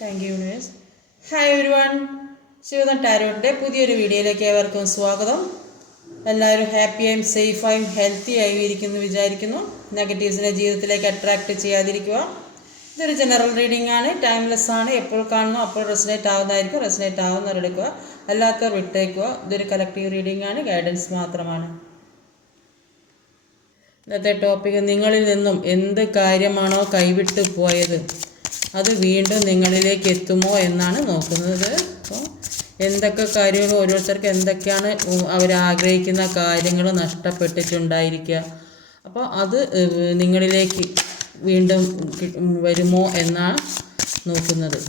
Thank you universe. Hi everyone, Shivadam ടാരോട്ടിൻ്റെ പുതിയൊരു വീഡിയോയിലേക്ക് ഏവർക്കും സ്വാഗതം. എല്ലാവരും ഹാപ്പിയായും സേഫായും ഹെൽത്തി ആയും ഇരിക്കുന്നു വിചാരിക്കുന്നു. നെഗറ്റീവ്സിനെ ജീവിതത്തിലേക്ക് അട്രാക്റ്റ് ചെയ്യാതിരിക്കുക. ഇതൊരു ജനറൽ റീഡിംഗ് ആണ്, ടൈംലെസ് ആണ്. എപ്പോൾ കാണുന്നു അപ്പോൾ റെസിനേറ്റ് ആവുന്നതായിരിക്കും. റെസിനേറ്റ് ആവുന്നവരെടുക്കുക, അല്ലാത്തവർ വിട്ടേക്കുക. ഇതൊരു കളക്റ്റീവ് റീഡിംഗ് ആണ്, ഗൈഡൻസ് മാത്രമാണ്. ഇന്നത്തെ ടോപ്പിക്, നിങ്ങളിൽ നിന്നും എന്ത് കാര്യമാണോ കൈവിട്ടു പോയത് അത് വീണ്ടും നിങ്ങളിലേക്ക് എത്തുമോ എന്നാണ് നോക്കുന്നത്. അപ്പോൾ എന്തൊക്കെ കാര്യങ്ങൾ, ഓരോരുത്തർക്ക് എന്തൊക്കെയാണ് അവരാഗ്രഹിക്കുന്ന കാര്യങ്ങൾ നഷ്ടപ്പെട്ടിട്ടുണ്ടായിരിക്കുക, അപ്പോൾ അത് നിങ്ങളിലേക്ക് വീണ്ടും വരുമോ എന്നാണ് നോക്കുന്നത്.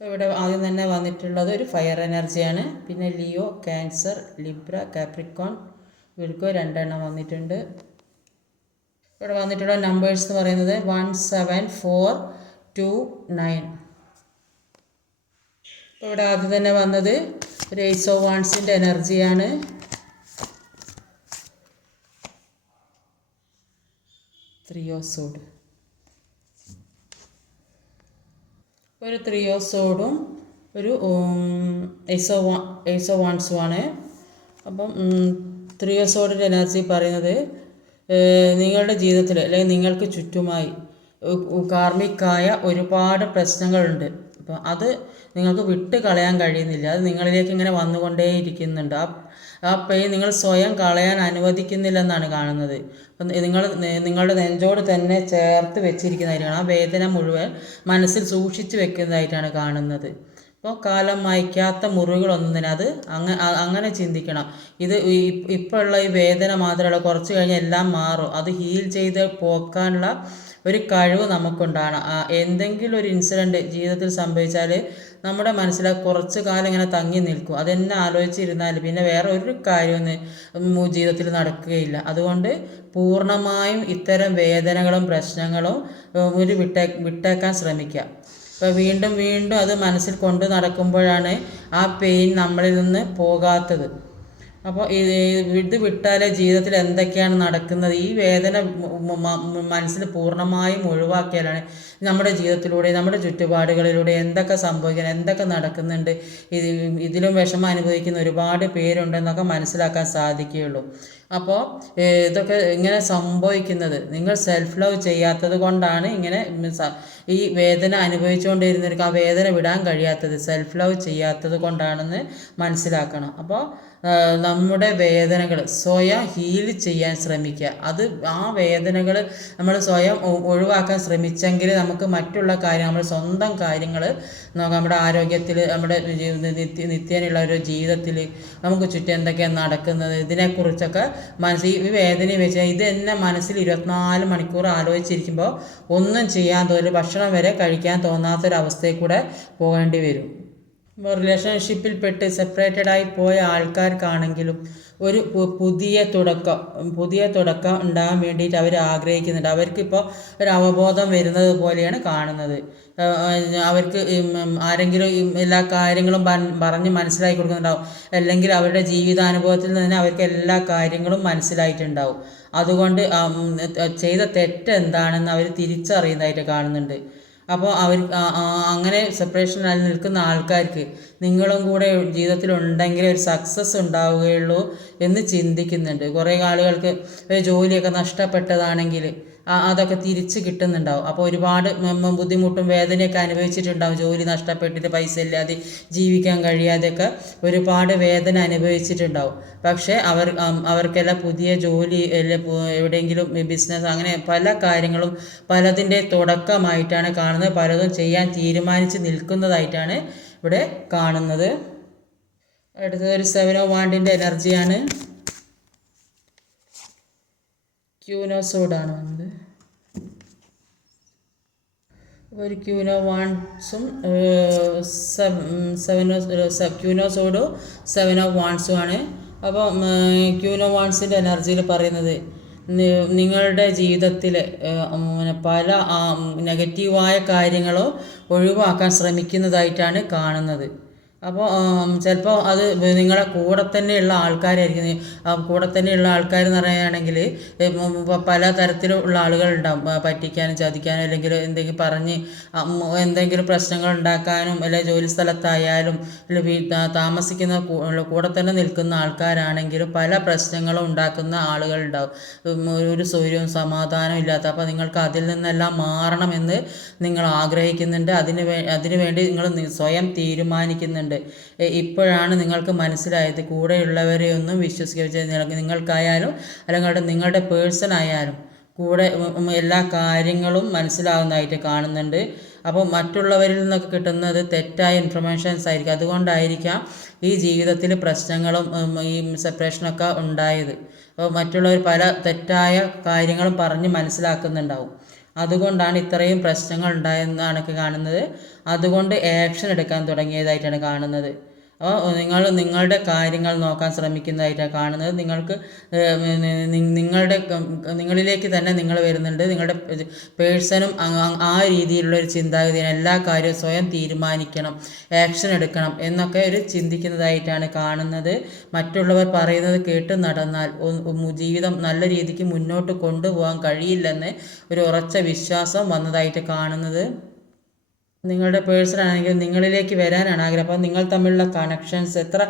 അപ്പോൾ ഇവിടെ ആദ്യം തന്നെ വന്നിട്ടുള്ളത് ഒരു ഫയർ എനർജിയാണ്. പിന്നെ Leo, cancer, Libra, Capricorn, Virgo രണ്ടെണ്ണം വന്നിട്ടുണ്ട്. ഇവിടെ വന്നിട്ടുള്ള നമ്പേഴ്സ് എന്ന് പറയുന്നത് 17429. അപ്പോൾ ഇവിടെ ആദ്യം തന്നെ വന്നത് ഒരു ഏസ് ഓഫ് വാൺസിൻ്റെ എനർജിയാണ്. ത്രീ ഓഫ് സോഡ്, ഒരു ത്രീ ഓഫ് സോഡും ഒരു ഏസ് ഓഫ് വാൺസുമാണ്. അപ്പം ത്രീ ഓഫ് സോഡിൻ്റെ എനർജി പറയുന്നത് നിങ്ങളുടെ ജീവിതത്തിൽ അല്ലെങ്കിൽ നിങ്ങൾക്ക് ചുറ്റുമായി കാർമികമായ ഒരുപാട് പ്രശ്നങ്ങളുണ്ട്. അപ്പം അത് നിങ്ങൾക്ക് വിട്ട് കളയാൻ കഴിയുന്നില്ല. അത് നിങ്ങളിലേക്ക് ഇങ്ങനെ വന്നുകൊണ്ടേയിരിക്കുന്നുണ്ട്. ആ പെയിൻ നിങ്ങൾ സ്വയം കളയാൻ അനുവദിക്കുന്നില്ലെന്നാണ് കാണുന്നത്. അപ്പം നിങ്ങളുടെ നെഞ്ചോട് തന്നെ ചേർത്ത് വെച്ചിരിക്കുന്നതായിട്ടാണ്, ആ വേദന മുഴുവൻ മനസ്സിൽ സൂക്ഷിച്ച് വെക്കുന്നതായിട്ടാണ് കാണുന്നത്. അപ്പോൾ കാലം മായ്ക്കാത്ത മുറിവുകളൊന്നും അത് അങ്ങനെ ചിന്തിക്കണം. ഇത് ഇപ്പോൾ ഉള്ള ഈ വേദന മാത്രമല്ല, കുറച്ച് കഴിഞ്ഞാൽ എല്ലാം മാറും. അത് ഹീൽ ചെയ്ത് പോക്കാനുള്ള ഒരു കഴിവ് നമുക്കുണ്ടാകണം. എന്തെങ്കിലും ഒരു ഇൻസിഡൻറ്റ് ജീവിതത്തിൽ സംഭവിച്ചാൽ നമ്മുടെ മനസ്സിൽ കുറച്ച് കാലം ഇങ്ങനെ തങ്ങി നിൽക്കും. അതെന്നെ ആലോചിച്ചിരുന്നാൽ പിന്നെ വേറെ ഒരു കാര്യമൊന്നും ജീവിതത്തിൽ നടക്കുകയില്ല. അതുകൊണ്ട് പൂർണ്ണമായും ഇത്തരം വേദനകളും പ്രശ്നങ്ങളും വിട്ടേക്കാൻ ശ്രമിക്കുക. അപ്പോൾ വീണ്ടും വീണ്ടും അത് മനസ്സിൽ കൊണ്ട് നടക്കുമ്പോഴാണ് ആ പെയിൻ നമ്മളിൽ നിന്ന് പോകാത്തത്. അപ്പോൾ ഇത് വിട്ടാലേ ജീവിതത്തിൽ എന്തൊക്കെയാണ് നടക്കുന്നത്, ഈ വേദന മനസ്സിൽ പൂർണ്ണമായും ഒഴിവാക്കിയാലാണ് നമ്മുടെ ജീവിതത്തിലൂടെ നമ്മുടെ ചുറ്റുപാടുകളിലൂടെ എന്തൊക്കെ സംഭവിക്കണം, എന്തൊക്കെ നടക്കുന്നുണ്ട്, ഇതിലും വിഷമം അനുഭവിക്കുന്ന ഒരുപാട് പേരുണ്ടെന്നൊക്കെ മനസ്സിലാക്കാൻ സാധിക്കുകയുള്ളൂ. അപ്പോൾ ഇതൊക്കെ ഇങ്ങനെ സംഭവിക്കുന്നത് നിങ്ങൾ സെൽഫ് ലവ് ചെയ്യാത്തത് കൊണ്ടാണ്. ഇങ്ങനെ ഈ വേദന അനുഭവിച്ചുകൊണ്ടിരുന്നവർക്ക് ആ വേദന വിടാൻ കഴിയാത്തത് സെൽഫ് ലവ് ചെയ്യാത്തത് കൊണ്ടാണെന്ന് മനസ്സിലാക്കണം. അപ്പോൾ നമ്മുടെ വേദനകൾ സ്വയം ഹീൽ ചെയ്യാൻ ശ്രമിക്കുക. ആ വേദനകൾ നമ്മൾ സ്വയം ഒഴിവാക്കാൻ ശ്രമിച്ചെങ്കിൽ നമുക്ക് മറ്റുള്ള കാര്യം, നമ്മുടെ സ്വന്തം കാര്യങ്ങൾ നോക്കാം. നമ്മുടെ ആരോഗ്യത്തിൽ, നമ്മുടെ നിത്യേനയുള്ള ഒരു ജീവിതത്തിൽ നമുക്ക് ചുറ്റും എന്തൊക്കെയാണ് നടക്കുന്നത്, ഇതിനെക്കുറിച്ചൊക്കെ ഈ വേദനയും വെച്ച് ഇത് തന്നെ മനസ്സിൽ 24 മണിക്കൂർ ആലോചിച്ചിരിക്കുമ്പോൾ ഒന്നും ചെയ്യാൻ തോന്നില്ല, ഭക്ഷണം വരെ കഴിക്കാൻ തോന്നാത്തൊരവസ്ഥയിൽ കൂടെ പോകേണ്ടി വരും. റിലേഷൻഷിപ്പിൽപ്പെട്ട് സെപ്പറേറ്റഡായി പോയ ആൾക്കാർക്കാണെങ്കിലും ഒരു പുതിയ തുടക്കം ഉണ്ടാകാൻ വേണ്ടിയിട്ട് അവർ ആഗ്രഹിക്കുന്നുണ്ട്. അവർക്കിപ്പോൾ ഒരു അവബോധം വരുന്നത് പോലെയാണ് കാണുന്നത്. അവർക്ക് ആരെങ്കിലും എല്ലാ കാര്യങ്ങളും പറഞ്ഞ് മനസ്സിലാക്കി കൊടുക്കുന്നുണ്ടാവും, അല്ലെങ്കിൽ അവരുടെ ജീവിതാനുഭവത്തിൽ നിന്ന് അവർക്ക് എല്ലാ കാര്യങ്ങളും മനസ്സിലായിട്ടുണ്ടാവും. അതുകൊണ്ട് ചെയ്ത തെറ്റ് എന്താണെന്ന് അവർ തിരിച്ചറിയുന്നതായിട്ട് കാണുന്നുണ്ട്. അപ്പോൾ അങ്ങനെ സെപ്പറേഷനായി നിൽക്കുന്ന ആൾക്കാർക്ക് നിങ്ങളും കൂടെ ജീവിതത്തിലുണ്ടെങ്കിൽ ഒരു സക്സസ് ഉണ്ടാവുകയുള്ളൂ എന്ന് ചിന്തിക്കുന്നുണ്ട്. കുറേ ആളുകൾക്ക് ജോലിയൊക്കെ നഷ്ടപ്പെട്ടതാണെങ്കിൽ അതൊക്കെ തിരിച്ച് കിട്ടുന്നുണ്ടാവും. അപ്പോൾ ഒരുപാട് ബുദ്ധിമുട്ടും വേദനയൊക്കെ അനുഭവിച്ചിട്ടുണ്ടാവും. ജോലി നഷ്ടപ്പെട്ടിട്ട് പൈസ ഇല്ലാതെ ജീവിക്കാൻ കഴിയാതെയൊക്കെ ഒരുപാട് വേദന അനുഭവിച്ചിട്ടുണ്ടാവും. പക്ഷേ അവർക്കെല്ലാം പുതിയ ജോലി, എവിടെയെങ്കിലും ബിസിനസ്, അങ്ങനെ പല കാര്യങ്ങളും പലതിൻ്റെ തുടക്കമായിട്ടാണ് കാണുന്നത്. പലതും ചെയ്യാൻ തീരുമാനിച്ച് നിൽക്കുന്നതായിട്ടാണ് ഇവിടെ കാണുന്നത്. അടുത്തത് ഒരു 7 ഓഫ് വാണ്ടിൻ്റെ എനർജിയാണ്. ക്യൂനോസോഡാണ് വന്നത്. ഒരു ക്യൂനോ വാൺസും ക്യൂനോ സോഡും 7 ഓഫ് വാൺസുമാണ്. അപ്പോൾ ക്യൂനോ വാൺസിൻ്റെ എനർജിയിൽ പറയുന്നത് നിങ്ങളുടെ ജീവിതത്തിലെ പല നെഗറ്റീവായ കാര്യങ്ങളോ ഒഴിവാക്കാൻ ശ്രമിക്കുന്നതായിട്ടാണ് കാണുന്നത്. അപ്പോൾ ചിലപ്പോൾ അത് നിങ്ങളുടെ കൂടെ തന്നെയുള്ള ആൾക്കാരായിരിക്കും. കൂടെ തന്നെയുള്ള ആൾക്കാരെന്ന് പറയുകയാണെങ്കിൽ പല തരത്തിലുള്ള ആളുകളുണ്ടാവും. പറ്റിക്കാനും ചതിക്കാനും അല്ലെങ്കിൽ എന്തെങ്കിലും പറഞ്ഞ് എന്തെങ്കിലും പ്രശ്നങ്ങൾ ഉണ്ടാക്കാനും അല്ലെങ്കിൽ ജോലി സ്ഥലത്തായാലും അല്ലെങ്കിൽ താമസിക്കുന്ന കൂടെ തന്നെ നിൽക്കുന്ന ആൾക്കാരാണെങ്കിലും പല പ്രശ്നങ്ങളും ഉണ്ടാക്കുന്ന ആളുകളുണ്ടാവും. ഒരു സ്വൈര്യവും സമാധാനവും ഇല്ലാത്ത. അപ്പോൾ നിങ്ങൾക്ക് അതിൽ നിന്നെല്ലാം മാറണമെന്ന് നിങ്ങൾ ആഗ്രഹിക്കുന്നുണ്ട്. അതിനുവേണ്ടി നിങ്ങൾ സ്വയം തീരുമാനിക്കുന്നുണ്ട്. ഇപ്പോഴാണ് നിങ്ങൾക്ക് മനസ്സിലായത് കൂടെയുള്ളവരെ ഒന്നും വിശ്വസിക്കുക. നിങ്ങൾക്കായാലും അല്ലെങ്കിൽ നിങ്ങളുടെ പേഴ്സൺ ആയാലും കൂടെ എല്ലാ കാര്യങ്ങളും മനസ്സിലാവുന്നതായിട്ട് കാണുന്നുണ്ട്. അപ്പോൾ മറ്റുള്ളവരിൽ നിന്നൊക്കെ കിട്ടുന്നത് തെറ്റായ ഇൻഫർമേഷൻസ് ആയിരിക്കും. അതുകൊണ്ടായിരിക്കാം ഈ ജീവിതത്തിൽ പ്രശ്നങ്ങളും ഈ സെപ്പറേഷനൊക്കെ ഉണ്ടായത്. അപ്പോൾ മറ്റുള്ളവർ പല തെറ്റായ കാര്യങ്ങളും പറഞ്ഞ് മനസ്സിലാക്കുന്നുണ്ടാവും. അതുകൊണ്ടാണ് ഇത്രയും പ്രശ്നങ്ങൾ ഉണ്ടായെന്നാണ് കാണുന്നത്. അതുകൊണ്ട് ആക്ഷൻ എടുക്കാൻ തുടങ്ങിയതായിട്ടാണ് കാണുന്നത്. അപ്പോൾ നിങ്ങളുടെ കാര്യങ്ങൾ നോക്കാൻ ശ്രമിക്കുന്നതായിട്ടാണ് കാണുന്നത്. നിങ്ങളിലേക്ക് തന്നെ നിങ്ങൾ വരുന്നുണ്ട്. നിങ്ങളുടെ പേഴ്സണും ആ രീതിയിലുള്ള ഒരു ചിന്താഗതിയാണ്. എല്ലാ കാര്യവും സ്വയം തീരുമാനിക്കണം, ആക്ഷൻ എടുക്കണം എന്നൊക്കെ ഒരു ചിന്തിക്കുന്നതായിട്ടാണ് കാണുന്നത്. മറ്റുള്ളവർ പറയുന്നത് കേട്ട് നടന്നാൽ ജീവിതം നല്ല രീതിക്ക് മുന്നോട്ട് കൊണ്ടുപോകാൻ കഴിയില്ലെന്ന് ഒരു ഉറച്ച വിശ്വാസം വന്നതായിട്ട് കാണുന്നത്. നിങ്ങളുടെ പേഴ്സൺ ആണെങ്കിൽ നിങ്ങളിലേക്ക് വരാനാണ് ആഗ്രഹം. അപ്പോൾ നിങ്ങൾ തമ്മിലുള്ള കണക്ഷൻസ് എത്ര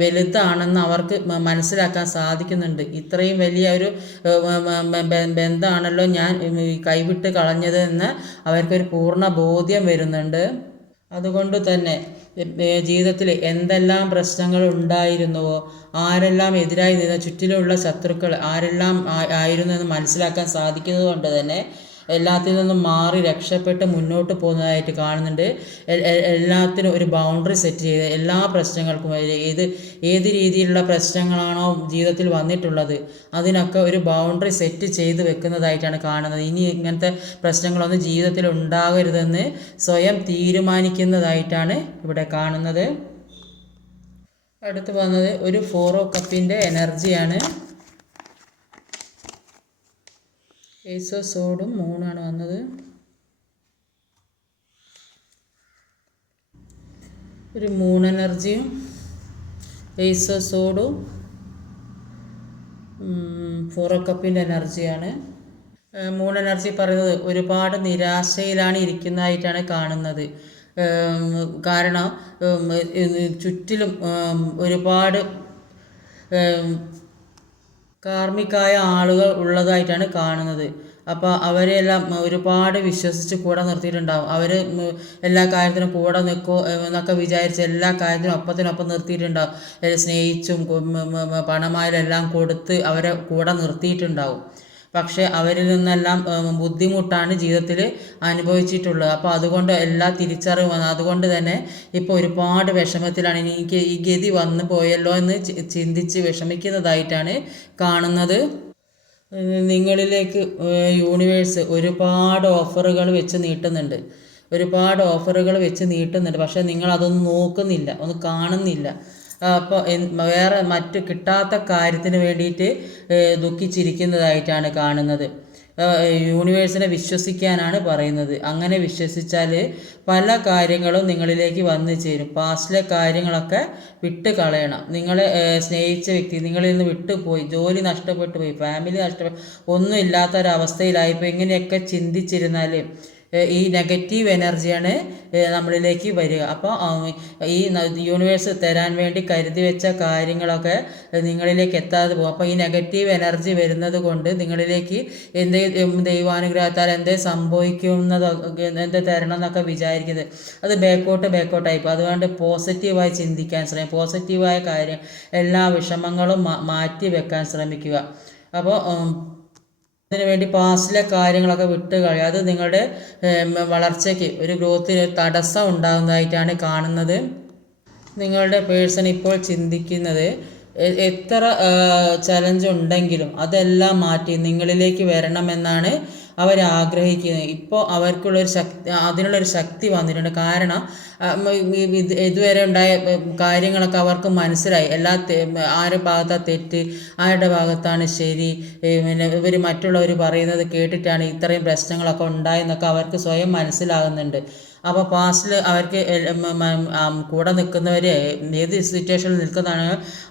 വലുതാണെന്ന് അവർക്ക് മനസ്സിലാക്കാൻ സാധിക്കുന്നുണ്ട്. ഇത്രയും വലിയ ഒരു ബന്ധമാണല്ലോ ഞാൻ കൈവിട്ട് കളഞ്ഞത് എന്ന് അവർക്കൊരു പൂർണ്ണ ബോധ്യം വരുന്നുണ്ട്. അതുകൊണ്ട് തന്നെ ജീവിതത്തിൽ എന്തെല്ലാം പ്രശ്നങ്ങൾ ഉണ്ടായിരുന്നുവോ, ആരെല്ലാം എതിരായി നിന്ന ചുറ്റിലുള്ള ശത്രുക്കൾ ആരെല്ലാം ആയിരുന്നു എന്ന് മനസ്സിലാക്കാൻ സാധിക്കുന്നത് കൊണ്ട് തന്നെ എല്ലാത്തിൽ നിന്നും മാറി രക്ഷപ്പെട്ട് മുന്നോട്ട് പോകുന്നതായിട്ട് കാണുന്നുണ്ട്. എല്ലാത്തിനും ഒരു ബൗണ്ടറി സെറ്റ് ചെയ്ത് എല്ലാ പ്രശ്നങ്ങൾക്കും ഏത് രീതിയിലുള്ള പ്രശ്നങ്ങളാണോ ജീവിതത്തിൽ വന്നിട്ടുള്ളത് അതിനൊക്കെ ഒരു ബൗണ്ടറി സെറ്റ് ചെയ്ത് വെക്കുന്നതായിട്ടാണ് കാണുന്നത്. ഇനി ഇങ്ങനത്തെ പ്രശ്നങ്ങളൊന്നും ജീവിതത്തിൽ ഉണ്ടാകരുതെന്ന് സ്വയം തീരുമാനിക്കുന്നതായിട്ടാണ് ഇവിടെ കാണുന്നത്. അടുത്ത് വന്നത് ഒരു 4 ഓഫ് കപ്പിൻ്റെ എനർജിയാണ്. ഏസ് ഓഫ് സോഡും 3 വന്നത്. ഒരു 3 എനർജിയും ഏസ് ഓഫ് സോഡും 4 ഓഫ് കപ്പിൻ്റെ എനർജിയാണ്. 3 എനർജി പറയുന്നത് ഒരുപാട് നിരാശയിലാണ് ഇരിക്കുന്നതായിട്ടാണ് കാണുന്നത്. കാരണം ചുറ്റിലും ഒരുപാട് കാർമികായ ആളുകൾ ഉള്ളതായിട്ടാണ് കാണുന്നത്. അപ്പോൾ അവരെല്ലാം ഒരുപാട് വിശ്വസിച്ച് കൂടെ നിർത്തിയിട്ടുണ്ടാവും. അവർ എല്ലാ കാര്യത്തിനും കൂടെ നിൽക്കും എന്നൊക്കെ വിചാരിച്ച് എല്ലാ കാര്യത്തിനും ഒപ്പത്തിനൊപ്പം നിർത്തിയിട്ടുണ്ടാവും. സ്നേഹിച്ചും പണമായാലും എല്ലാം കൊടുത്ത് അവരെ കൂടെ നിർത്തിയിട്ടുണ്ടാവും. പക്ഷേ അവരിൽ നിന്നെല്ലാം ബുദ്ധിമുട്ടാണ് ജീവിതത്തിൽ അനുഭവിച്ചിട്ടുള്ളത്. അപ്പോൾ അതുകൊണ്ട് എല്ലാ തിരിച്ചറിവ് വന്നു. അതുകൊണ്ട് തന്നെ ഇപ്പോൾ ഒരുപാട് വിഷമത്തിലാണ്. എനിക്ക് ഈ ഗതി വന്നു പോയല്ലോ എന്ന് ചിന്തിച്ച് വിഷമിക്കുന്നതായിട്ടാണ് കാണുന്നത്. നിങ്ങളിലേക്ക് യൂണിവേഴ്സ് ഒരുപാട് ഓഫറുകൾ വെച്ച് നീട്ടുന്നുണ്ട്. പക്ഷേ നിങ്ങളതൊന്നും നോക്കുന്നില്ല, ഒന്നും കാണുന്നില്ല. അപ്പോൾ വേറെ മറ്റ് കിട്ടാത്ത കാര്യത്തിന് വേണ്ടിയിട്ട് ദുഃഖിച്ചിരിക്കുന്നതായിട്ടാണ് കാണുന്നത്. യൂണിവേഴ്സിനെ വിശ്വസിക്കാനാണ് പറയുന്നത്. അങ്ങനെ വിശ്വസിച്ചാൽ പല കാര്യങ്ങളും നിങ്ങളിലേക്ക് വന്നു ചേരും. പാസ്റ്റിലെ കാര്യങ്ങളൊക്കെ വിട്ട് കളയണം. നിങ്ങളെ സ്നേഹിച്ച വ്യക്തി നിങ്ങളിൽ നിന്ന് വിട്ടുപോയി, ജോലി നഷ്ടപ്പെട്ടു പോയി, ഫാമിലി നഷ്ടപ്പെട്ടു, ഒന്നും ഇല്ലാത്തൊരവസ്ഥയിലായിപ്പോൾ ഇങ്ങനെയൊക്കെ ചിന്തിച്ചിരുന്നാൽ ഈ നെഗറ്റീവ് എനർജിയാണ് നമ്മളിലേക്ക് വരിക. അപ്പോൾ ഈ യൂണിവേഴ്സ് തരാൻ വേണ്ടി കരുതി വെച്ച കാര്യങ്ങളൊക്കെ നിങ്ങളിലേക്ക് എത്താതെ പോകും. അപ്പോൾ ഈ നെഗറ്റീവ് എനർജി വരുന്നത് കൊണ്ട് നിങ്ങളിലേക്ക് ദൈവാനുഗ്രഹത്താൽ എന്ത് തരണം എന്നൊക്കെ വിചാരിക്കുന്നത് അത് ബേക്കോട്ടായിപ്പോൾ. അതുകൊണ്ട് പോസിറ്റീവായി ചിന്തിക്കാൻ ശ്രമിക്കുക. പോസിറ്റീവായ കാര്യം എല്ലാ വിഷമങ്ങളും മാറ്റി വെക്കാൻ ശ്രമിക്കുക. അപ്പോൾ അതിനുവേണ്ടി പാസ്റ്റിലെ കാര്യങ്ങളൊക്കെ വിട്ട് കളയുക. അത് നിങ്ങളുടെ വളർച്ചയ്ക്ക് ഒരു ഗ്രോത്തിന് തടസ്സം ഉണ്ടാകുന്നതായിട്ടാണ് കാണുന്നത്. നിങ്ങളുടെ പേഴ്സൺ ഇപ്പോൾ ചിന്തിക്കുന്നത് എത്ര ചലഞ്ച് ഉണ്ടെങ്കിലും അതെല്ലാം മാറ്റി നിങ്ങളിലേക്ക് വരണമെന്നാണ് അവർ ആഗ്രഹിക്കുന്നത്. ഇപ്പോൾ അവർക്കുള്ളൊരു ശക്തി, അതിനുള്ളൊരു ശക്തി വന്നിട്ടുണ്ട്. കാരണം ഇതുവരെ ഉണ്ടായ കാര്യങ്ങളൊക്കെ അവർക്ക് മനസ്സിലായി. ആരുടെ ഭാഗത്താണ് തെറ്റ്, ആരുടെ ഭാഗത്താണ് ശരി, പിന്നെ ഇവർ മറ്റുള്ളവർ പറയുന്നത് കേട്ടിട്ടാണ് ഇത്രയും പ്രശ്നങ്ങളൊക്കെ ഉണ്ടായെന്നൊക്കെ അവർക്ക് സ്വയം മനസ്സിലാകുന്നുണ്ട്. അപ്പോൾ പാസ്റ്റിൽ അവർക്ക് കൂടെ നിൽക്കുന്നവർ ഏത് സിറ്റുവേഷനിൽ നിൽക്കുന്നതാണ്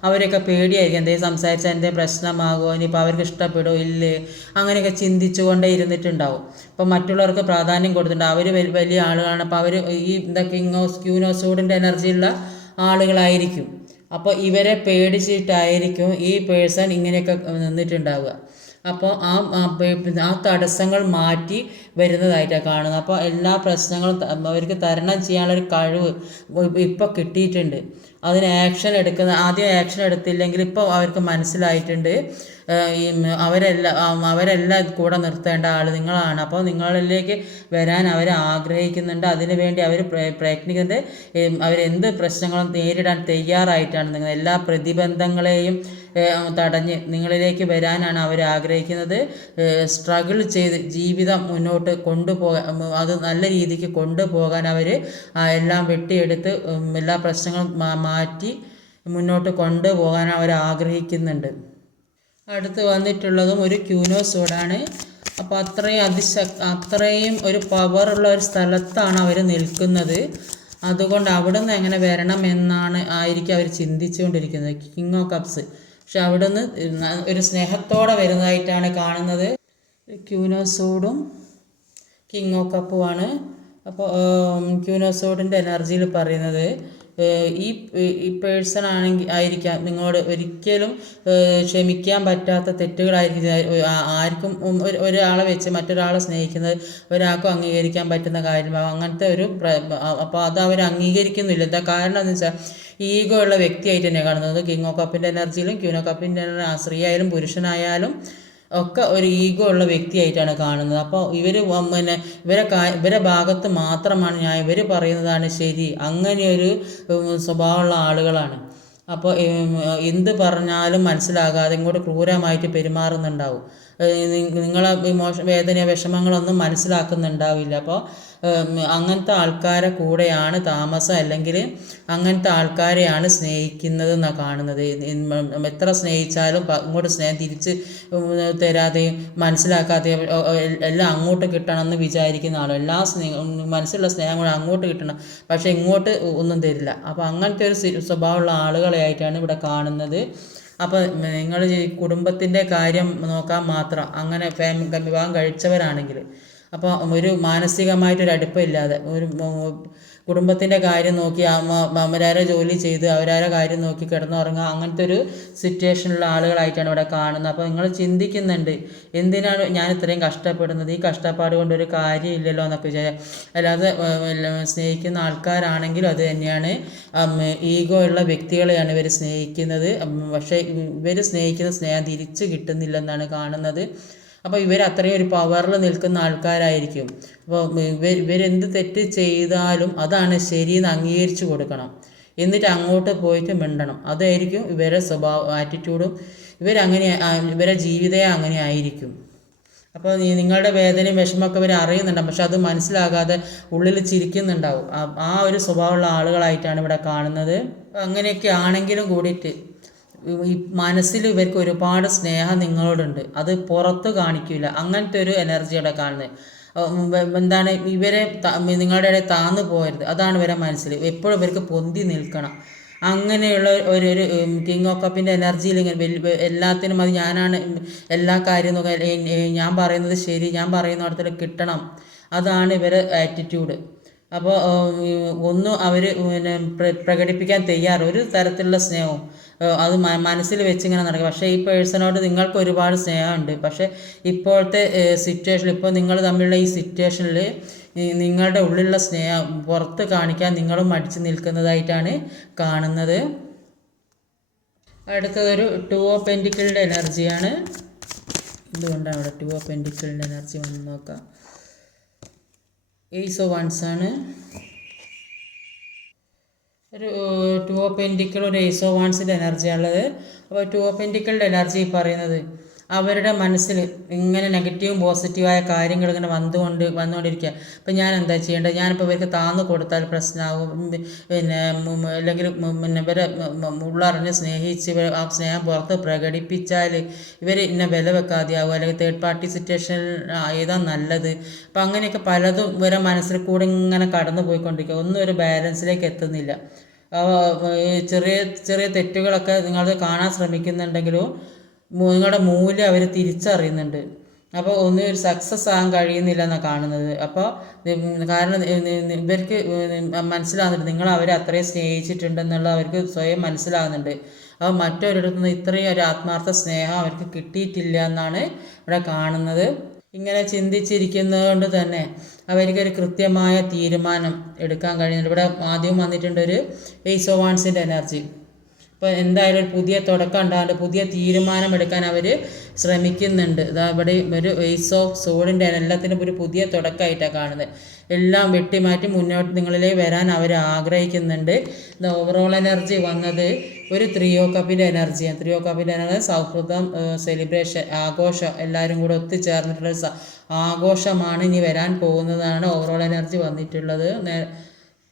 അവരൊക്കെ പേടിയായിരിക്കും. എന്തെങ്കിലും സംസാരിച്ചാൽ എന്തെങ്കിലും പ്രശ്നമാകുമോ, ഇനിയിപ്പോൾ അവർക്ക് ഇഷ്ടപ്പെടുമോ ഇല്ലേ, അങ്ങനെയൊക്കെ ചിന്തിച്ചു കൊണ്ടേ ഇരുന്നിട്ടുണ്ടാവും. അപ്പോൾ മറ്റുള്ളവർക്ക് പ്രാധാന്യം കൊടുത്തിട്ടുണ്ട്. അവർ വലിയ ആളുകളാണ്. അപ്പോൾ അവർ ഈ ക്യൂനോസോഡിൻ്റെ എനർജിയുള്ള ആളുകളായിരിക്കും. അപ്പോൾ ഇവരെ പേടിച്ചിട്ടായിരിക്കും ഈ പേഴ്സൺ ഇങ്ങനെയൊക്കെ നിന്നിട്ടുണ്ടാവുക. അപ്പോൾ ആ തടസ്സങ്ങൾ മാറ്റി വരുന്നതായിട്ടാണ് കാണുന്നത്. അപ്പോൾ എല്ലാ പ്രശ്നങ്ങളും അവർക്ക് തരണം ചെയ്യാനുള്ളൊരു കഴിവ് ഇപ്പോൾ കിട്ടിയിട്ടുണ്ട്. അതിന് ആദ്യം ആക്ഷൻ എടുത്തില്ലെങ്കിൽ ഇപ്പോൾ അവർക്ക് മനസ്സിലായിട്ടുണ്ട് ഈ അവരെല്ലാം കൂടെ നിർത്തേണ്ട ആൾ നിങ്ങളാണ്. അപ്പോൾ നിങ്ങളിലേക്ക് വരാൻ അവർ ആഗ്രഹിക്കുന്നുണ്ട്. അതിനു വേണ്ടി അവർ പ്രയത്നിക്കുന്നത്. അവരെന്ത് പ്രശ്നങ്ങളും നേരിടാൻ തയ്യാറായിട്ടാണ്. നിങ്ങൾ എല്ലാ പ്രതിബന്ധങ്ങളെയും തടഞ്ഞ് നിങ്ങളിലേക്ക് വരാനാണ് അവർ ആഗ്രഹിക്കുന്നത്. സ്ട്രഗിൾ ചെയ്ത് ജീവിതം മുന്നോട്ട് കൊണ്ടുപോകാൻ, അത് നല്ല രീതിക്ക് കൊണ്ടുപോകാൻ അവർ എല്ലാം വെട്ടിയെടുത്ത് എല്ലാ പ്രശ്നങ്ങളും മാറ്റി മുന്നോട്ട് കൊണ്ടുപോകാൻ അവർ ആഗ്രഹിക്കുന്നുണ്ട്. അടുത്ത് വന്നിട്ടുള്ളതും ഒരു ക്യൂനോസോഡാണ്. അപ്പോൾ അത്രയും ഒരു പവറുള്ള ഒരു സ്ഥലത്താണ് അവർ നിൽക്കുന്നത്. അതുകൊണ്ട് അവിടെ നിന്ന് എങ്ങനെ വരണം ആയിരിക്കും അവർ ചിന്തിച്ചുകൊണ്ടിരിക്കുന്നത്. King of cups. പക്ഷെ അവിടെ നിന്ന് ഒരു സ്നേഹത്തോടെ വരുന്നതായിട്ടാണ് കാണുന്നത്. ക്യൂനോസോഡും കിങ് ഓഫ് കപ്പുമാണ്. അപ്പോൾ ക്യൂനോസോഡിൻ്റെ എനർജിയിൽ പറയുന്നത് ഈ പേഴ്സൺ ആയിരിക്കാം നിങ്ങളോട് ഒരിക്കലും ക്ഷമിക്കാൻ പറ്റാത്ത തെറ്റുകളായിരിക്കും. ആർക്കും ഒരാളെ വെച്ച് മറ്റൊരാളെ സ്നേഹിക്കുന്നത് ഒരാൾക്കും അംഗീകരിക്കാൻ പറ്റുന്ന കാര്യമാകും. അങ്ങനത്തെ അപ്പോൾ അത് അവർ അംഗീകരിക്കുന്നില്ല. എന്താ കാരണം എന്ന് വെച്ചാൽ ഈഗോ ഉള്ള വ്യക്തിയായിട്ട് തന്നെ കാണുന്നത്. കിങ് ഓഫ് കപ്പിൻ്റെ എനർജിയിലും ക്യൂൻ ഓഫ് കപ്പിൻ്റെ സ്ത്രീ ആയാലും പുരുഷനായാലും ഒക്കെ ഒരു ഈഗോ ഉള്ള വ്യക്തിയായിട്ടാണ് കാണുന്നത്. അപ്പോൾ ഇവരെ ഭാഗത്ത് മാത്രമാണ് ഇവർ പറയുന്നതാണ് ശരി, അങ്ങനെയൊരു സ്വഭാവമുള്ള ആളുകളാണ്. അപ്പോൾ എന്ത് പറഞ്ഞാലും മനസ്സിലാകാതെ ഇങ്ങോട്ട് ക്രൂരമായിട്ട് പെരുമാറുന്നുണ്ടാവും. നിങ്ങളെ വേദന വിഷമങ്ങളൊന്നും മനസ്സിലാക്കുന്നുണ്ടാവില്ല. അപ്പോൾ അങ്ങനത്തെ ആൾക്കാരെ കൂടെയാണ് താമസം, അല്ലെങ്കിൽ അങ്ങനത്തെ ആൾക്കാരെയാണ് സ്നേഹിക്കുന്നത് എന്നാണ് കാണുന്നത്. എത്ര സ്നേഹിച്ചാലും ഇങ്ങോട്ട് സ്നേഹം തിരിച്ച് തരാതെയും മനസ്സിലാക്കാതെയും എല്ലാം അങ്ങോട്ട് കിട്ടണമെന്ന് വിചാരിക്കുന്ന ആളും, മനസ്സിലുള്ള സ്നേഹം കൂടെ അങ്ങോട്ട് കിട്ടണം, പക്ഷേ ഇങ്ങോട്ട് ഒന്നും തരില്ല. അപ്പോൾ അങ്ങനത്തെ ഒരു സ്വഭാവമുള്ള ആളുകളായിട്ടാണ് ഇവിടെ കാണുന്നത്. അപ്പോൾ നിങ്ങൾ ഈ കുടുംബത്തിൻ്റെ കാര്യം നോക്കാൻ മാത്രം അങ്ങനെ വിവാഹം കഴിച്ചവരാണെങ്കിൽ, അപ്പോൾ ഒരു മാനസികമായിട്ടൊരു അടുപ്പമില്ലാതെ ഒരു കുടുംബത്തിൻ്റെ കാര്യം നോക്കി അവരാരെ ജോലി ചെയ്ത് അവരാരെ കാര്യം നോക്കി കിടന്നുറങ്ങുക, അങ്ങനത്തെ ഒരു സിറ്റുവേഷനുള്ള ആളുകളായിട്ടാണ് ഇവിടെ കാണുന്നത്. അപ്പോൾ നിങ്ങൾ ചിന്തിക്കുന്നുണ്ട്, എന്തിനാണ് ഞാൻ ഇത്രയും കഷ്ടപ്പെടുന്നത്, ഈ കഷ്ടപ്പാട് കൊണ്ടൊരു കാര്യമില്ലല്ലോ എന്നൊക്കെ വിചാരിക്കുക. അല്ലാതെ സ്നേഹിക്കുന്ന ആൾക്കാരാണെങ്കിലും അത് തന്നെയാണ്. ഈഗോ ഉള്ള വ്യക്തികളെയാണ് ഇവർ സ്നേഹിക്കുന്നത്. പക്ഷേ ഇവർ സ്നേഹിക്കുന്ന സ്നേഹം തിരിച്ച് കിട്ടുന്നില്ലെന്നാണ് കാണുന്നത്. അപ്പോൾ ഇവർ അത്രയും ഒരു പവറിൽ നിൽക്കുന്ന ആൾക്കാരായിരിക്കും. അപ്പോൾ ഇവരെന്ത് തെറ്റ് ചെയ്താലും അതാണ് ശരിയെന്ന് അംഗീകരിച്ചു കൊടുക്കണം, എന്നിട്ട് അങ്ങോട്ട് പോയിട്ട് മിണ്ടണം. അതായിരിക്കും ഇവരുടെ ആറ്റിറ്റ്യൂഡും. ഇവരെ ജീവിതമേ അങ്ങനെ ആയിരിക്കും. അപ്പോൾ നിങ്ങളുടെ വേദനയും വിഷമമൊക്കെ ഇവർ അറിയുന്നുണ്ടാവും, പക്ഷെ അത് മനസ്സിലാകാതെ ഉള്ളിൽ ചിരിക്കുന്നുണ്ടാവും. ആ ഒരു സ്വഭാവമുള്ള ആളുകളായിട്ടാണ് ഇവിടെ കാണുന്നത്. അങ്ങനെയൊക്കെ ആണെങ്കിലും കൂടിയിട്ട് ഈ മനസ്സിൽ ഇവർക്ക് ഒരുപാട് സ്നേഹം നിങ്ങളോടുണ്ട്, അത് പുറത്ത് കാണിക്കില്ല. അങ്ങനത്തെ ഒരു എനർജിയുടെ കാണുന്നത്. എന്താണ് ഇവരെ നിങ്ങളുടെ ഇടയിൽ താന്നു പോകരുത്, അതാണ് ഇവരെ മനസ്സിൽ. എപ്പോഴും ഇവർക്ക് പൊന്തി നിൽക്കണം. അങ്ങനെയുള്ള ഒരു കിങ് ഓഫ് കപ്പിൻ്റെ എനർജിയിൽ ഇങ്ങനെ എല്ലാത്തിനും അത് ഞാനാണ് എല്ലാ കാര്യവും ഞാൻ പറയുന്നത് ശരി, ഞാൻ പറയുന്നിടത്തിൽ കിട്ടണം, അതാണ് ഇവരെ ആറ്റിറ്റ്യൂഡ്. അപ്പോൾ ഒന്നും അവർ പ്രകടിപ്പിക്കാൻ ഒരു തരത്തിലുള്ള സ്നേഹവും അത് മനസ്സിൽ വെച്ചിങ്ങനെ നടക്കും. പക്ഷേ ഈ പേഴ്സണോട് നിങ്ങൾക്ക് ഒരുപാട് സ്നേഹമുണ്ട്. പക്ഷേ ഇപ്പോഴത്തെ സിറ്റുവേഷനിൽ, ഇപ്പോൾ നിങ്ങൾ തമ്മിലുള്ള ഈ സിറ്റുവേഷനിൽ നിങ്ങളുടെ ഉള്ളിലുള്ള സ്നേഹം പുറത്ത് കാണിക്കാൻ നിങ്ങളും മടിച്ച് നിൽക്കുന്നതായിട്ടാണ് കാണുന്നത്. അടുത്തതൊരു 2 ഓഫ് പെൻറ്റിക്കിളിൻ്റെ എനർജിയാണ്. എന്തുകൊണ്ടാണ് അവിടെ 2 ഓഫ് പെൻറ്റിക്കിളിൻ്റെ എനർജി വന്ന് നോക്കാം. ഏസ് ഓഫ് വൺസ് ആണ്. ഒരു 2 ഓഫ് പെൻറ്റിക്കിൾ, ഒരു ഏസ് ഓഫ് വൺസിൻ്റെ എനർജിയാണുള്ളത്. അപ്പോൾ 2 ഓഫ് പെൻറ്റിക്കിളിൻ്റെ എനർജി പറയുന്നത് അവരുടെ മനസ്സിൽ ഇങ്ങനെ നെഗറ്റീവും പോസിറ്റീവായ കാര്യങ്ങൾ ഇങ്ങനെ വന്നുകൊണ്ടിരിക്കുക. അപ്പം ഞാൻ എന്താ ചെയ്യേണ്ടത്? ഞാനിപ്പോൾ ഇവർക്ക് താന്നു കൊടുത്താൽ പ്രശ്നമാകും, പിന്നെ അല്ലെങ്കിൽ പിന്നെ ഇവരെ ഉള്ളറിഞ്ഞ് സ്നേഹിച്ച് ഇവർ ആ സ്നേഹം പുറത്ത് പ്രകടിപ്പിച്ചാൽ ഇവർ ഇന്നെ വില വെക്കാതെയാവും, അല്ലെങ്കിൽ തേർഡ് പാർട്ടി സിറ്റുവേഷൻ ഏതാ നല്ലത്. അപ്പം അങ്ങനെയൊക്കെ പലതും ഇവരെ മനസ്സിൽ കൂടെ ഇങ്ങനെ കടന്നു പോയിക്കൊണ്ടിരിക്കുക. ഒന്നും ഒരു ബാലൻസിലേക്ക് എത്തുന്നില്ല. ചെറിയ ചെറിയ തെറ്റുകളൊക്കെ നിങ്ങൾ കാണാൻ ശ്രമിക്കുന്നുണ്ടെങ്കിലും നിങ്ങളുടെ മൂല്യം അവർ തിരിച്ചറിയുന്നുണ്ട്. അപ്പോൾ ഒന്നും ഒരു സക്സസ് ആകാൻ കഴിയുന്നില്ല എന്നാണ് കാണുന്നത്. അപ്പോൾ കാരണം ഇവർക്ക് മനസ്സിലാകുന്നുണ്ട് നിങ്ങൾ അവരെ അത്രയും സ്നേഹിച്ചിട്ടുണ്ടെന്നുള്ള അവർക്ക് സ്വയം മനസ്സിലാകുന്നുണ്ട്. അപ്പോൾ മറ്റൊരിടത്തു നിന്ന് ഇത്രയും ഒരു ആത്മാർത്ഥ സ്നേഹം അവർക്ക് കിട്ടിയിട്ടില്ല എന്നാണ് ഇവിടെ കാണുന്നത്. ഇങ്ങനെ ചിന്തിച്ചിരിക്കുന്നത് കൊണ്ട് തന്നെ അവർക്കൊരു കൃത്യമായ തീരുമാനം എടുക്കാൻ കഴിയുന്നുണ്ട്. ഇവിടെ ആദ്യം വന്നിട്ടുണ്ട് ഒരു ഏസ് ഓഫ് വാൻസിൻ്റെ എനർജി. ഇപ്പോൾ എന്തായാലും ഒരു പുതിയ തുടക്കം ഉണ്ടാകുന്നുണ്ട്, പുതിയ തീരുമാനം എടുക്കാൻ അവർ ശ്രമിക്കുന്നുണ്ട്. ഇതാ ഇവിടെ ഒരു ഏസ് ഓഫ് സോഡിൻ്റെ എല്ലാത്തിനും ഒരു പുതിയ തുടക്കമായിട്ടാണ് കാണുന്നത്. എല്ലാം വെട്ടിമാറ്റി മുന്നോട്ട് നിങ്ങളിലേക്ക് വരാൻ അവർ ആഗ്രഹിക്കുന്നുണ്ട്. ഇത് ഓവറോൾ എനർജി വന്നത് ഒരു 3 ഓഫ് കപ്പിൻ്റെ എനർജിയാണ്. 3 ഓഫ് കപ്പിൻ്റെ എനർജി സൗഹൃദം, സെലിബ്രേഷൻ, ആഘോഷം, എല്ലാവരും കൂടെ ഒത്തുചേർന്നിട്ടുള്ള ആഘോഷമാണ് ഇനി വരാൻ പോകുന്നതാണ് ഓവറോൾ എനർജി വന്നിട്ടുള്ളത്.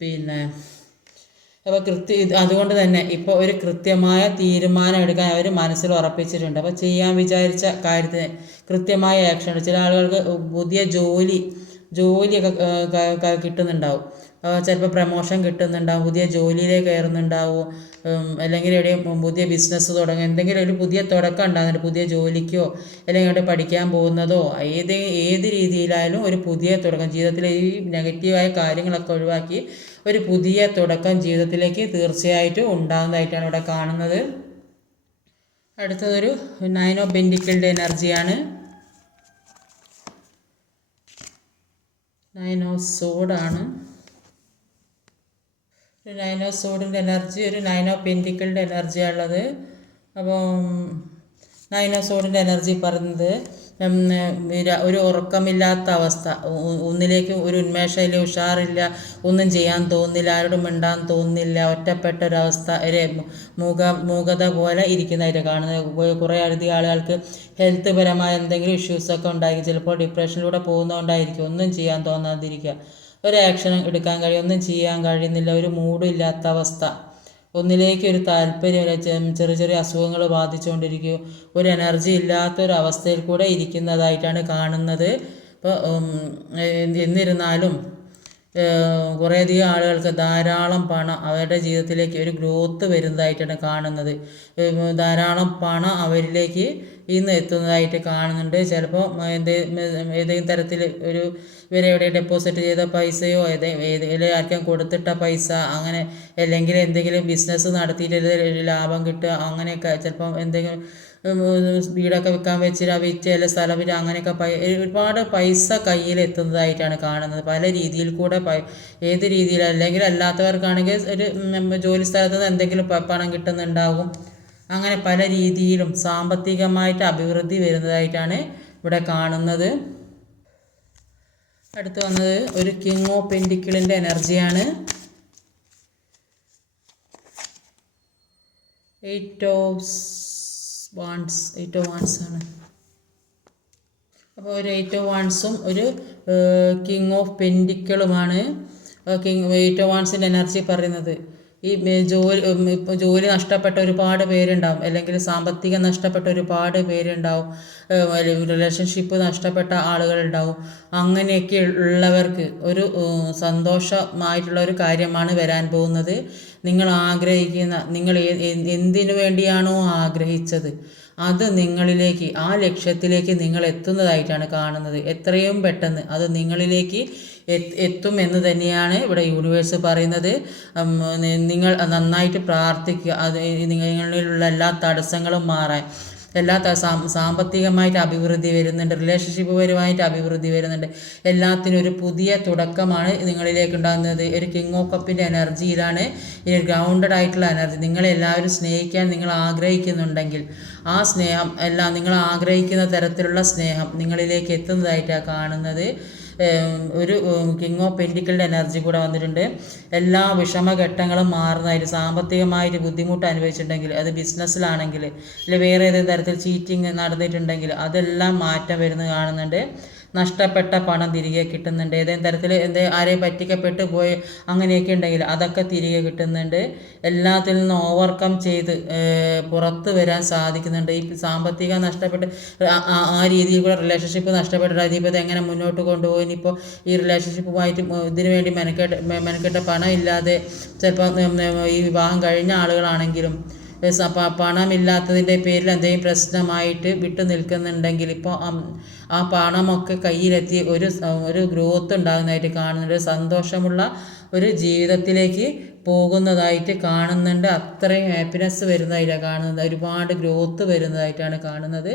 പിന്നെ അപ്പോൾ അതുകൊണ്ട് തന്നെ ഇപ്പോൾ ഒരു കൃത്യമായ തീരുമാനം എടുക്കാൻ അവർ മനസ്സിൽ ഉറപ്പിച്ചിട്ടുണ്ട്. അപ്പോൾ ചെയ്യാൻ വിചാരിച്ച കാര്യത്തിന് കൃത്യമായ ആക്ഷൻ. ചില ആളുകൾക്ക് പുതിയ ജോലിയൊക്കെ കിട്ടുന്നുണ്ടാവും, ചിലപ്പോൾ പ്രമോഷൻ കിട്ടുന്നുണ്ടാവും, പുതിയ ജോലിയിലേക്ക് കയറുന്നുണ്ടാവും, അല്ലെങ്കിൽ എവിടെയും പുതിയ ബിസിനസ് തുടങ്ങുക, എന്തെങ്കിലും ഒരു പുതിയ തുടക്കം ഉണ്ടാകുന്നുണ്ട്. പുതിയ ജോലിക്കോ അല്ലെങ്കിൽ അവിടെ പഠിക്കാൻ പോകുന്നതോ ഏത് രീതിയിലായാലും ഒരു പുതിയ തുടക്കം, ജീവിതത്തിലെ ഈ നെഗറ്റീവായ കാര്യങ്ങളൊക്കെ ഒഴിവാക്കി ഒരു പുതിയ തുടക്കം ജീവിതത്തിലേക്ക് തീർച്ചയായിട്ടും ഉണ്ടാകുന്നതായിട്ടാണ് ഇവിടെ കാണുന്നത്. അടുത്തതൊരു 9 ഓഫ് പെന്റിക്കിളിൻ്റെ എനർജിയാണ്. 9 ഓഫ് സോഡാണ്. 9 ഓഫ് സോഡിൻ്റെ എനർജി, ഒരു 9 ഓഫ് പെന്റിക്കിളിൻ്റെ എനർജിയാണുള്ളത്. അപ്പം 9 ഓഫ് സോഡിൻ്റെ എനർജി പറയുന്നത് ഒരു ഉറക്കമില്ലാത്ത അവസ്ഥ, ഒന്നിലേക്ക് ഒരു ഉന്മേഷമില്ല, ഉഷാറില്ല, ഒന്നും ചെയ്യാൻ തോന്നുന്നില്ല, ആരോടും മിണ്ടാൻ തോന്നുന്നില്ല, ഒറ്റപ്പെട്ട ഒരവസ്ഥ, ഒരു മൂകത പോലെ ഇരിക്കുന്നതായിട്ട് കാണുന്നത്. കുറേ അധികം ആളുകൾക്ക് ഹെൽത്ത് പരമായ എന്തെങ്കിലും ഇഷ്യൂസൊക്കെ ഉണ്ടായിരിക്കും, ചിലപ്പോൾ ഡിപ്രഷനിലൂടെ പോകുന്നതുകൊണ്ടായിരിക്കും ഒന്നും ചെയ്യാൻ തോന്നാതിരിക്കുക, ഒരു ആക്ഷനും എടുക്കാൻ കഴിയും, ഒന്നും ചെയ്യാൻ കഴിയുന്നില്ല, ഒരു മൂഡും ഇല്ലാത്ത അവസ്ഥ, ഒന്നിലേക്ക് ഒരു താല്പര്യമില്ല, ചെറിയ ചെറിയ അസുഖങ്ങൾ ബാധിച്ചുകൊണ്ടിരിക്കും, ഒരു എനർജി ഇല്ലാത്തൊരവസ്ഥയിൽ കൂടെ ഇരിക്കുന്നതായിട്ടാണ് കാണുന്നത്. അപ്പോൾ എന്നിരുന്നാലും കുറേയധികം ആളുകൾക്ക് ധാരാളം പണം അവരുടെ ജീവിതത്തിലേക്ക് ഒരു ഗ്രോത്ത് വരുന്നതായിട്ടാണ് കാണുന്നത്. ധാരാളം പണം അവരിലേക്ക് ഇന്ന് എത്തുന്നതായിട്ട് കാണുന്നുണ്ട്. ചിലപ്പോൾ ഏതെങ്കിലും തരത്തിൽ ഒരു ഇവരെവിടെ ഡെപ്പോസിറ്റ് ചെയ്ത പൈസയോ ഏതെങ്കിലും ആർക്കും കൊടുത്തിട്ട പൈസ, അങ്ങനെ അല്ലെങ്കിൽ എന്തെങ്കിലും ബിസിനസ് നടത്തിയിട്ട് ലാഭം കിട്ടുക, അങ്ങനെയൊക്കെ ചിലപ്പം എന്തെങ്കിലും വീടൊക്കെ വിൽക്കാൻ വെച്ചിട്ട് വിറ്റ് എല്ലാ സ്ഥലം വിറ്റ് അങ്ങനെയൊക്കെ ഒരുപാട് പൈസ കയ്യിലെത്തുന്നതായിട്ടാണ് കാണുന്നത്. പല രീതിയിൽ കൂടെ ഏത് രീതിയിൽ, അല്ലെങ്കിൽ അല്ലാത്തവർക്കാണെങ്കിൽ ഒരു ജോലി സ്ഥലത്ത് നിന്ന് എന്തെങ്കിലും പണം കിട്ടുന്നുണ്ടാകും. അങ്ങനെ പല രീതിയിലും സാമ്പത്തികമായിട്ട് അഭിവൃദ്ധി വരുന്നതായിട്ടാണ് ഇവിടെ കാണുന്നത്. അടുത്ത് വന്നത് ഒരു കിങ് ഓഫ് പെന്റിക്കിളിൻ്റെ എനർജിയാണ്. 8 ഓഫ് വാൻഡ്സ് ആണ്. അപ്പോൾ ഒരു 8 ഓഫ് വാൻഡ്സും ഒരു കിങ് ഓഫ് പെന്റിക്കിളുമാണ്. 8 ഓഫ് വാൻഡ്സിൻ്റെ എനർജി പറയുന്നത് ഈ ജോലി നഷ്ടപ്പെട്ട ഒരുപാട് പേരുണ്ടാവും, അല്ലെങ്കിൽ സാമ്പത്തികം നഷ്ടപ്പെട്ട ഒരുപാട് പേരുണ്ടാവും, റിലേഷൻഷിപ്പ് നഷ്ടപ്പെട്ട ആളുകളുണ്ടാവും. അങ്ങനെയൊക്കെ ഉള്ളവർക്ക് ഒരു സന്തോഷമായിട്ടുള്ള ഒരു കാര്യമാണ് വരാൻ പോകുന്നത്. നിങ്ങൾ ആഗ്രഹിക്കുന്ന, നിങ്ങൾ എന്തിനു വേണ്ടിയാണോ ആഗ്രഹിച്ചത് അത് നിങ്ങളിലേക്ക്, ആ ലക്ഷ്യത്തിലേക്ക് നിങ്ങൾ എത്തുന്നതായിട്ടാണ് കാണുന്നത്. എത്രയും പെട്ടെന്ന് അത് നിങ്ങളിലേക്ക് എത്തും എന്ന് തന്നെയാണ് ഇവിടെ യൂണിവേഴ്സ് പറയുന്നത്. നിങ്ങൾ നന്നായിട്ട് പ്രാർത്ഥിക്കുക, അത് നിങ്ങളിലുള്ള എല്ലാ തടസ്സങ്ങളും മാറാൻ. സാമ്പത്തികമായിട്ട് അഭിവൃദ്ധി വരുന്നുണ്ട്, റിലേഷൻഷിപ്പ് പരമായിട്ട് അഭിവൃദ്ധി വരുന്നുണ്ട്, എല്ലാത്തിനും ഒരു പുതിയ തുടക്കമാണ് നിങ്ങളിലേക്ക് ഉണ്ടാകുന്നത്. ഒരു കിങ് ഓഫ് കപ്പിൻ്റെ എനർജിയിലാണ് ഈ ഗ്രൗണ്ടഡ് ആയിട്ടുള്ള എനർജി. നിങ്ങളെല്ലാവരും സ്നേഹിക്കാൻ നിങ്ങൾ ആഗ്രഹിക്കുന്നുണ്ടെങ്കിൽ ആ സ്നേഹം എല്ലാം നിങ്ങൾ ആഗ്രഹിക്കുന്ന തരത്തിലുള്ള സ്നേഹം നിങ്ങളിലേക്ക് എത്തുന്നതായിട്ടാണ് കാണുന്നത്. ഒരു കിങ് ഓഫ് പെൻറ്റിക്കിളിൻ്റെ എനർജി കൂടെ വന്നിട്ടുണ്ട്. എല്ലാ വിഷമഘട്ടങ്ങളും മാറുന്നതായിട്ട്, സാമ്പത്തികമായിട്ട് ബുദ്ധിമുട്ട് അനുഭവിച്ചിട്ടുണ്ടെങ്കിൽ, അത് ബിസിനസ്സിലാണെങ്കിൽ, അല്ലെങ്കിൽ വേറെ ഏതെങ്കിലും തരത്തിൽ ചീറ്റിങ് നടന്നിട്ടുണ്ടെങ്കിൽ അതെല്ലാം മാറ്റം വരുന്നത് കാണുന്നുണ്ട്. നഷ്ടപ്പെട്ട പണം തിരികെ കിട്ടുന്നുണ്ട്. ഏതെങ്കിലും തരത്തിൽ ആരെയും പറ്റിക്കപ്പെട്ട് പോയി അങ്ങനെയൊക്കെ ഉണ്ടെങ്കിൽ അതൊക്കെ തിരികെ കിട്ടുന്നുണ്ട്. എല്ലാത്തിൽ നിന്നും ഓവർകം ചെയ്ത് പുറത്ത് വരാൻ സാധിക്കുന്നുണ്ട്. ഈ സാമ്പത്തികം നഷ്ടപ്പെട്ട് ആ രീതിയിൽ കൂടെ റിലേഷൻഷിപ്പ് നഷ്ടപ്പെട്ടിട്ട് അതിപ്പോൾ എങ്ങനെ മുന്നോട്ട് കൊണ്ടുപോയി, ഇനിയിപ്പോൾ ഈ റിലേഷൻഷിപ്പുമായിട്ട് ഇതിനു വേണ്ടി മെനക്കെട്ട പണം ഇല്ലാതെ ചിലപ്പോൾ ഈ വിവാഹം കഴിഞ്ഞ ആളുകളാണെങ്കിലും പണമില്ലാത്തതിൻ്റെ പേരിൽ എന്തെങ്കിലും പ്രശ്നമായിട്ട് വിട്ടു നിൽക്കുന്നുണ്ടെങ്കിൽ ഇപ്പോൾ ആ പണമൊക്കെ കയ്യിലെത്തി ഒരു ഗ്രോത്ത് ഉണ്ടാകുന്നതായിട്ട് കാണുന്നുണ്ട്. സന്തോഷമുള്ള ഒരു ജീവിതത്തിലേക്ക് പോകുന്നതായിട്ട് കാണുന്നുണ്ട്. അത്രയും ഹാപ്പിനെസ് വരുന്നതായിട്ടാണ് കാണുന്നത്. ഒരുപാട് ഗ്രോത്ത് വരുന്നതായിട്ടാണ് കാണുന്നത്.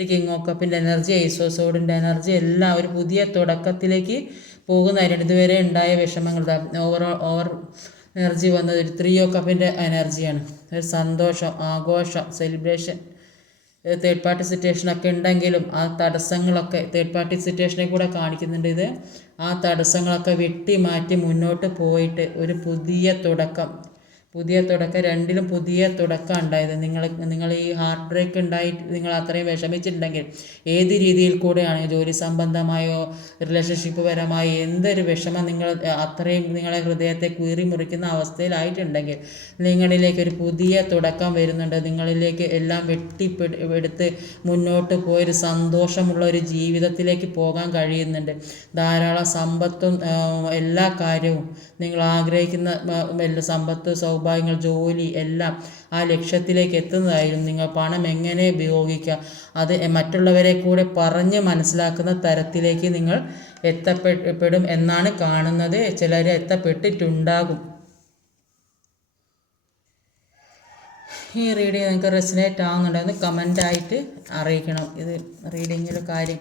ഈ കിങ് ഓഫ് കപ്പിൻ്റെ എനർജി, ഐസ് ഓഫ് സോർഡിൻ്റെ എനർജി എല്ലാം ഒരു പുതിയ തുടക്കത്തിലേക്ക് പോകുന്നതായിട്ടാണ്. ഇതുവരെ ഉണ്ടായ വിഷമങ്ങൾ ഓവർ എനർജി വന്നത് ഒരു 3 ഓഫ് കപ്പിൻ്റെ എനർജിയാണ്. ഒരു സന്തോഷം, ആഘോഷം, സെലിബ്രേഷൻ, തേർഡ് പാർട്ടി സിറ്റുവേഷനൊക്കെ ഉണ്ടെങ്കിലും ആ തടസ്സങ്ങളൊക്കെ തേർഡ് പാർട്ടി സിറ്റുവേഷനെ കൂടെ കാണിക്കുന്നുണ്ട്. ഇത് ആ തടസ്സങ്ങളൊക്കെ വെട്ടി മാറ്റി മുന്നോട്ട് പോയിട്ട് ഒരു പുതിയ തുടക്കം, രണ്ടിലും പുതിയ തുടക്കം ഉണ്ടായത്. നിങ്ങൾ ഈ ഹാർട്ട് ബ്രേക്ക് ഉണ്ടായിട്ട് നിങ്ങൾ അത്രയും വിഷമിച്ചിട്ടുണ്ടെങ്കിൽ, ഏത് രീതിയിൽ കൂടെയാണ്, ജോലി സംബന്ധമായോ റിലേഷൻഷിപ്പ് പരമായോ എന്തൊരു വിഷമം നിങ്ങൾ അത്രയും നിങ്ങളെ ഹൃദയത്തെ കീറി മുറിക്കുന്ന അവസ്ഥയിലായിട്ടുണ്ടെങ്കിൽ നിങ്ങളിലേക്ക് ഒരു പുതിയ തുടക്കം വരുന്നുണ്ട്. നിങ്ങളിലേക്ക് എല്ലാം എടുത്ത് മുന്നോട്ട് പോയൊരു സന്തോഷമുള്ള ഒരു ജീവിതത്തിലേക്ക് പോകാൻ കഴിയുന്നുണ്ട്. ധാരാളം സമ്പത്തും എല്ലാ കാര്യവും നിങ്ങൾ ആഗ്രഹിക്കുന്ന സമ്പത്ത്, സൗഭാഗ്യങ്ങൾ, ജോലി എല്ലാം ആ ലക്ഷ്യത്തിലേക്ക് എത്തുന്നതായിരുന്നു. നിങ്ങൾ പണം എങ്ങനെ ഉപയോഗിക്കുക, അത് മറ്റുള്ളവരെ കൂടെ പറഞ്ഞ് മനസ്സിലാക്കുന്ന തരത്തിലേക്ക് നിങ്ങൾ എത്തപ്പെടും എന്നാണ് കാണുന്നത്. ചിലർ എത്തപ്പെട്ടിട്ടുണ്ടാകും. ഈ റീഡിങ് നിങ്ങൾക്ക് റെസിനേറ്റ് ആവുന്നുണ്ടെന്ന് കമൻ്റായിട്ട് അറിയിക്കണം. ഇത് റീഡിങ്ങിൽ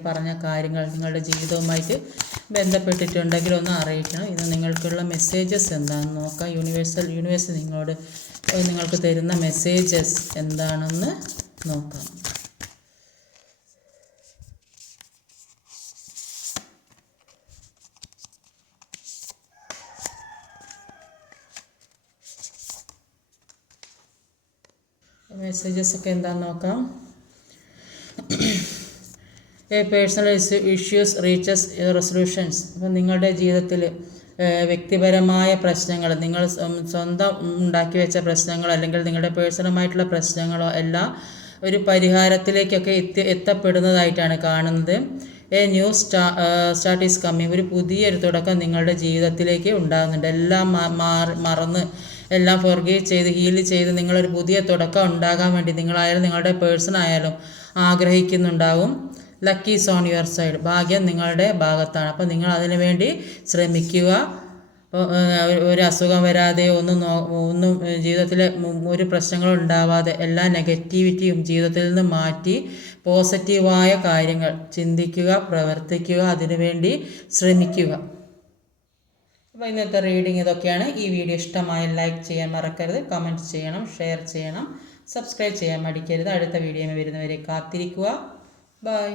പറഞ്ഞ കാര്യങ്ങൾ നിങ്ങളുടെ ജീവിതവുമായിട്ട് ബന്ധപ്പെട്ടിട്ടുണ്ടെങ്കിൽ ഒന്ന് അറിയിക്കണം. ഇത് നിങ്ങൾക്കുള്ള മെസ്സേജസ് എന്താണെന്ന് നോക്കാം. യൂണിവേഴ്സ് നിങ്ങൾക്ക് തരുന്ന മെസ്സേജസ് എന്താണെന്ന് നോക്കാം. മെസ്സേജസ് ഒക്കെ എന്താണെന്ന് നോക്കാം. Personal issues reaches resolutions. അപ്പം നിങ്ങളുടെ ജീവിതത്തിൽ വ്യക്തിപരമായ പ്രശ്നങ്ങൾ, നിങ്ങൾ സ്വന്തം ഉണ്ടാക്കി വെച്ച പ്രശ്നങ്ങൾ അല്ലെങ്കിൽ നിങ്ങളുടെ പേഴ്സണലായിട്ടുള്ള പ്രശ്നങ്ങളോ എല്ലാം ഒരു പരിഹാരത്തിലേക്കൊക്കെ എത്തപ്പെടുന്നതായിട്ടാണ് കാണുന്നത്. A new start is coming. ഒരു പുതിയൊരു തുടക്കം നിങ്ങളുടെ ജീവിതത്തിലേക്ക് ഉണ്ടാകുന്നുണ്ട്. എല്ലാം മറന്ന് എല്ലാം ഫോർഗീവ് ചെയ്ത് ഹീൽ ചെയ്ത് നിങ്ങളൊരു പുതിയ തുടക്കം ഉണ്ടാകാൻ വേണ്ടി നിങ്ങളായാലും നിങ്ങളുടെ പേഴ്സൺ ആയാലും ആഗ്രഹിക്കുന്നുണ്ടാവും. Lucky is on your side. ഭാഗ്യം നിങ്ങളുടെ ഭാഗത്താണ്. അപ്പോൾ നിങ്ങൾ അതിനു വേണ്ടി ശ്രമിക്കുക. ഒരു അസുഖം വരാതെ ഒന്നും ജീവിതത്തിൽ ഒരു പ്രശ്നങ്ങളും ഉണ്ടാവാതെ എല്ലാ നെഗറ്റിവിറ്റിയും ജീവിതത്തിൽ നിന്ന് മാറ്റി പോസിറ്റീവായ കാര്യങ്ങൾ ചിന്തിക്കുക, പ്രവർത്തിക്കുക, അതിനുവേണ്ടി ശ്രമിക്കുക. അപ്പോൾ ഇന്നത്തെ റീഡിങ് ഇതൊക്കെയാണ്. ഈ വീഡിയോ ഇഷ്ടമായ ലൈക്ക് ചെയ്യാൻ മറക്കരുത്, കമൻറ്റ് ചെയ്യണം, ഷെയർ ചെയ്യണം, സബ്സ്ക്രൈബ് ചെയ്യാൻ മടിക്കരുത്. അടുത്ത വീഡിയോയിൽ വരുന്നവരെ കാത്തിരിക്കുക. ബൈ.